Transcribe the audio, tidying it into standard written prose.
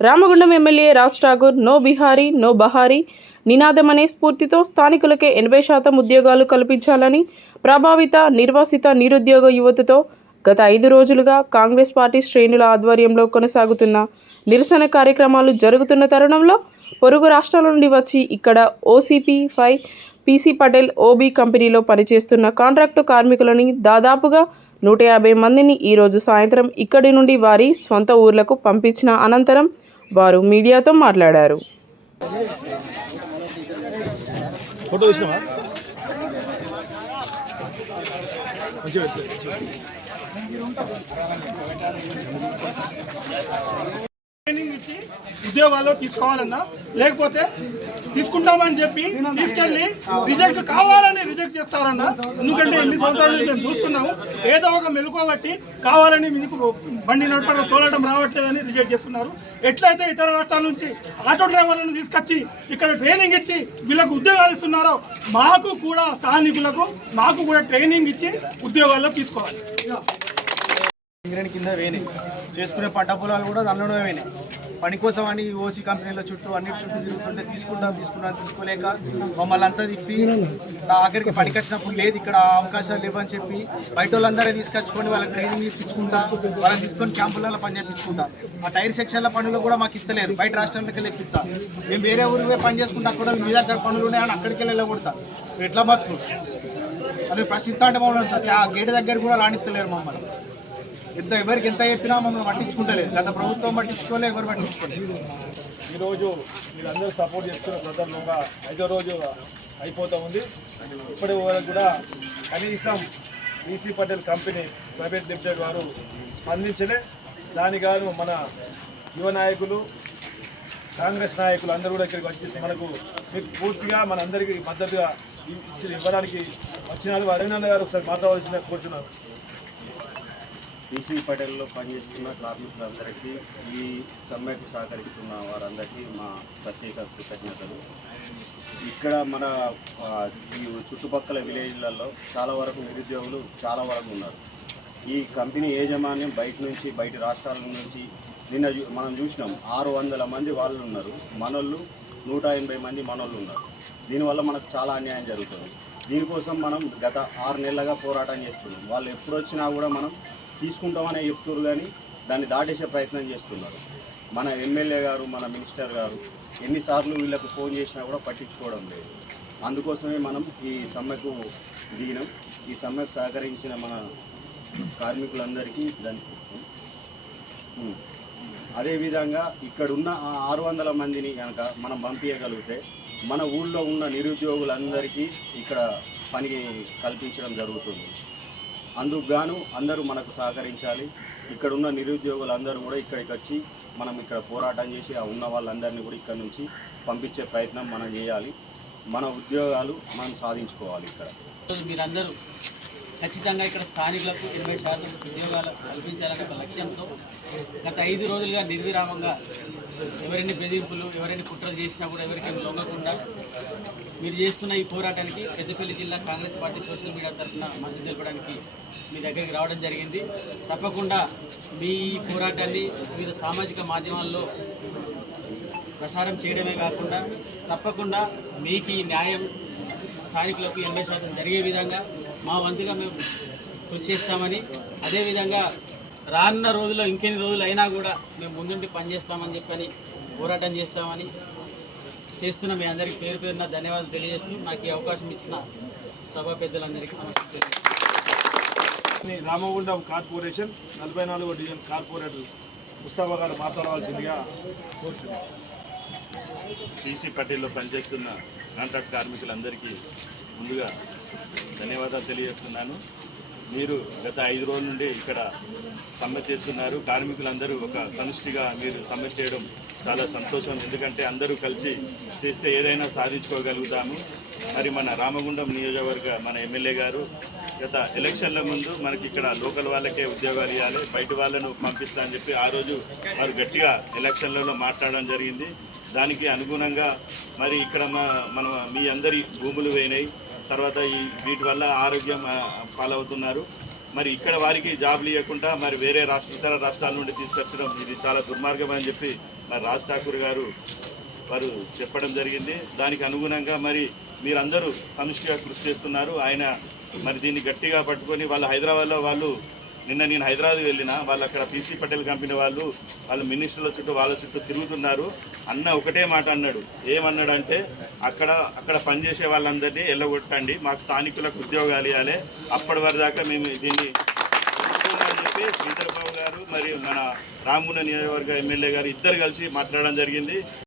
Ramagundam MLA Raj Thakur no Bihari no బహారీ నినాదమనే స్ఫూర్తితో స్థానికులకే 80% ఉద్యోగాలు కల్పించాలని ప్రభావిత నిర్వాసిత నిరుద్యోగ యువతతో గత 5 రోజులుగా కాంగ్రెస్ పార్టీ శ్రేణుల ఆధ్వర్యంలో కొనసాగుతున్న నిరసన కార్యక్రమాలు జరుగుతున్న తరుణంలో పొరుగు రాష్ట్రాల నుండి వచ్చి ఇక్కడ ఓసీపీ 5 పీసీ పటేల్ ఓబీ కంపెనీలో పనిచేస్తున్న కాంట్రాక్టు కార్మికులని దాదాపుగా 150 మందిని ఈరోజు సాయంత్రం ఇక్కడి నుండి వారి స్వంత ఊర్లకు పంపించిన అనంతరం వారు మీడియాతో మాట్లాడారు. ట్రైనింగ్ ఇచ్చి ఉద్యోగాల్లో తీసుకోవాలన్నా లేకపోతే తీసుకుంటామని చెప్పి తీసుకెళ్ళి రిజెక్ట్ కావాలని రిజెక్ట్ చేస్తారన్నా. ఎందుకంటే ఎన్ని సంవత్సరాల నుంచి మేము చూస్తున్నాము, ఏదో ఒక మెలుకోబట్టి కావాలని మీకు బండి నడపడం తోలడం రావట్లేదని రిజెక్ట్ చేస్తున్నారు. ఎట్లయితే ఇతర రాష్ట్రాల నుంచి ఆటో డ్రైవర్లను తీసుకొచ్చి ఇక్కడ ట్రైనింగ్ ఇచ్చి వీళ్ళకు ఉద్యోగాలు ఇస్తున్నారో మాకు కూడా స్థానికులకు మాకు కూడా ట్రైనింగ్ ఇచ్చి ఉద్యోగాల్లో తీసుకోవాలి. ఇంగ్రెండ్ కింద వేనాయి చేసుకునే పంట పొలాలు కూడా దానిలోనే వేనాయి. పని కోసం అని ఓసీ కంపెనీల చుట్టూ అన్నిటి చుట్టూ తిరుగుతుంటే తీసుకుంటాం తీసుకోలేక మమ్మల్ని అంతా తిప్పి ఆఖరికి పనికి వచ్చినప్పుడు లేదు ఇక్కడ అవకాశాలు లేవని చెప్పి బయట వాళ్ళందరూ తీసుకొచ్చుకొని వాళ్ళకి ట్రైనింగ్ ఇప్పించుకుంటా వాళ్ళని తీసుకొని క్యాంపులలో పని చేయించుకుంటా. ఆ టైర్ సెక్షన్ల పనులు కూడా మాకు ఇస్తలేరు, బయట రాష్ట్రానికి వెళ్ళి ఇప్పిస్తా. మేము వేరే ఊరికి పని చేసుకుంటా అక్కడ మీ దగ్గర పనులు ఉన్నాయని అక్కడికి వెళ్ళి వెళ్ళకూడతా. ఎట్లా బతుకు అది ప్రసిద్ధ అంటే మమ్మల్ని ఆ గేటు దగ్గర కూడా రానిస్తలేరు. మమ్మల్ని ఎవరికి ఎంత చెప్పినా మమ్మల్ని పట్టించుకుంటలేదు. గత ప్రభుత్వం పట్టించుకోలే, ఎవరు పట్టించుకోలేదు. ఈరోజు మీరందరూ సపోర్ట్ చేస్తున్న సందర్భంగా 5వ రోజు అయిపోతూ ఉంది. ఇప్పటి వరకు కూడా కనీసం PC Patel company private limited వారు స్పందించలే. దానికి గాను మన యువ నాయకులు కాంగ్రెస్ నాయకులు అందరూ కూడా ఇక్కడికి వచ్చి మనకు మీకు పూర్తిగా మనందరికీ మద్దతుగా ఇవ్వడానికి వచ్చినారు. అరవింద్ గారు ఒకసారి మాట్లాడవలసిన కోరుతున్నారు. పీసీ పటేల్లో పనిచేస్తున్న కార్మికులందరికీ, ఈ సమ్మెకు సహకరిస్తున్న వారందరికీ మా ప్రత్యేక కృతజ్ఞతలు. ఇక్కడ మన ఈ చుట్టుపక్కల విలేజ్లలో చాలా వరకు నిరుద్యోగులు చాలా వరకు ఉన్నారు. ఈ కంపెనీ యాజమాన్యం బయట రాష్ట్రాల నుంచి నిన్న మనం చూసినాం 600 మంది వాళ్ళు ఉన్నారు, మనోళ్ళు 180 మంది మనోళ్ళు ఉన్నారు. దీనివల్ల మనకు చాలా అన్యాయం జరుగుతుంది. దీనికోసం మనం గత 6 నెలలుగా పోరాటం చేస్తున్నాం. వాళ్ళు ఎప్పుడు వచ్చినా కూడా మనం తీసుకుంటామనే చెప్తున్నారు, కానీ దాన్ని దాటేసే ప్రయత్నం చేస్తున్నారు. మన ఎమ్మెల్యే గారు, మన మినిస్టర్ గారు ఎన్నిసార్లు వీళ్ళకు ఫోన్ చేసినా కూడా పట్టించుకోవడం లేదు. అందుకోసమే మనం ఈ సమ్మెకు దిగినాం. ఈ సమ్మెకు సహకరించిన మన కార్మికులందరికీ అదేవిధంగా ఇక్కడున్న 600 మందిని కనుక మనం పంపించగలిగితే మన ఊళ్ళో ఉన్న నిరుద్యోగులందరికీ ఇక్కడ పని కల్పించడం జరుగుతుంది. అందుకు గాను అందరూ మనకు సహకరించాలి. ఇక్కడ ఉన్న నిరుద్యోగులందరూ కూడా ఇక్కడికి వచ్చి మనం ఇక్కడ పోరాటం చేసి ఆ ఉన్న వాళ్ళందరినీ కూడా ఇక్కడ నుంచి పంపించే ప్రయత్నం మనం చేయాలి. మన ఉద్యోగాలు మనం సాధించుకోవాలి. ఇక్కడ మీరందరూ ఖచ్చితంగా ఇక్కడ స్థానికులకు 80% ఉద్యోగాలు కల్పించాలనే ఒక లక్ష్యంతో గత 5 రోజులుగా నిర్విరామంగా ఎవరైనా బెదిరింపులు, ఎవరైనా కుట్రలు చేసినా కూడా ఎవరికైనా లొంగకుండా మీరు చేస్తున్న ఈ పోరాటానికి పెద్దపల్లి జిల్లా కాంగ్రెస్ పార్టీ సోషల్ మీడియా తరఫున మద్దతు తెలపడానికి మీ దగ్గరికి రావడం జరిగింది. తప్పకుండా మీ ఈ పోరాటాన్ని వివిధ సామాజిక మాధ్యమాల్లో ప్రసారం చేయడమే కాకుండా తప్పకుండా మీకు ఈ న్యాయం స్థానికులకు 80% జరిగే విధంగా మా వంతుగా మేము కృషి చేస్తామని, అదేవిధంగా రానున్న రోజుల్లో ఇంకెన్ని రోజులు అయినా కూడా మేము ముందుండి పనిచేస్తామని చెప్పని పోరాటం చేస్తామని చేస్తున్న మీ అందరికీ పేరు పేరున ధన్యవాదాలు తెలియజేస్తూ నాకు ఈ అవకాశం ఇచ్చిన సభా పెద్దలందరికీ నమస్తే. రామగుండం కార్పొరేషన్ 44వ డివిజన్ కార్పొరేటర్ ముస్తాఫా గారు మాట్లాడవలసిందిగా కోరుతున్నాను. పీసీ పటేల్లో పనిచేస్తున్న కాంట్రాక్ట్ కార్మికులందరికీ ముందుగా ధన్యవాదాలు తెలియజేస్తున్నాను. మీరు గత 5 రోజుల నుండి ఇక్కడ సమ్మె చేస్తున్నారు. కార్మికులందరూ ఒక సమిష్టిగా మీరు సమ్మె చేయడం చాలా సంతోషం. ఎందుకంటే అందరూ కలిసి చేస్తే ఏదైనా సాధించుకోగలుగుతాము. మరి మన రామగుండం నియోజకవర్గ మన ఎమ్మెల్యే గారు గత ఎలక్షన్ల ముందు మనకి ఇక్కడ లోకల్ వాళ్ళకే ఉద్యోగాలు ఇవ్వాలి, బయట వాళ్ళను పంపిస్తా అని చెప్పి ఆ రోజు వారు గట్టిగా ఎలక్షన్లలో మాట్లాడడం జరిగింది. దానికి అనుగుణంగా మరి ఇక్కడ మన మీ అందరి భూములు పోయినాయి. తర్వాత వీటి వల్ల ఆరోగ్యం పాలవుతున్నారు. మరి ఇక్కడ వారికి జాబ్లు ఇవ్వకుండా మరి వేరే ఇతర రాష్ట్రాల నుండి తీసుకొచ్చడం ఇది చాలా దుర్మార్గం అని చెప్పి మరి రాజ్ ఠాకూర్ గారు వారు చెప్పడం జరిగింది. దానికి అనుగుణంగా మరి మీరందరూ సమిష్టిగా కృషి చేస్తున్నారు. ఆయన మరి దీన్ని గట్టిగా పట్టుకొని వాళ్ళు హైదరాబాద్లో నిన్న నేను హైదరాబాద్ వెళ్ళిన వాళ్ళు అక్కడ పీసీ పటేల్ కంపెనీ వాళ్ళు మినిస్టర్ల చుట్టూ వాళ్ళ చుట్టూ తిరుగుతున్నారు. అన్న ఒకటే మాట అన్నాడు. ఏమన్నాడంటే అక్కడ పనిచేసే వాళ్ళందరినీ ఎల్లగొట్టండి, మాకు స్థానికులకు ఉద్యోగాలు ఇవ్వాలి, అప్పటి వరకు దాకా మేము దీన్ని అని చెప్పి శ్రీధర్ బాబు గారు మరియు మన రామగుండం నియోజకవర్గ ఎమ్మెల్యే గారు ఇద్దరు కలిసి మాట్లాడడం జరిగింది.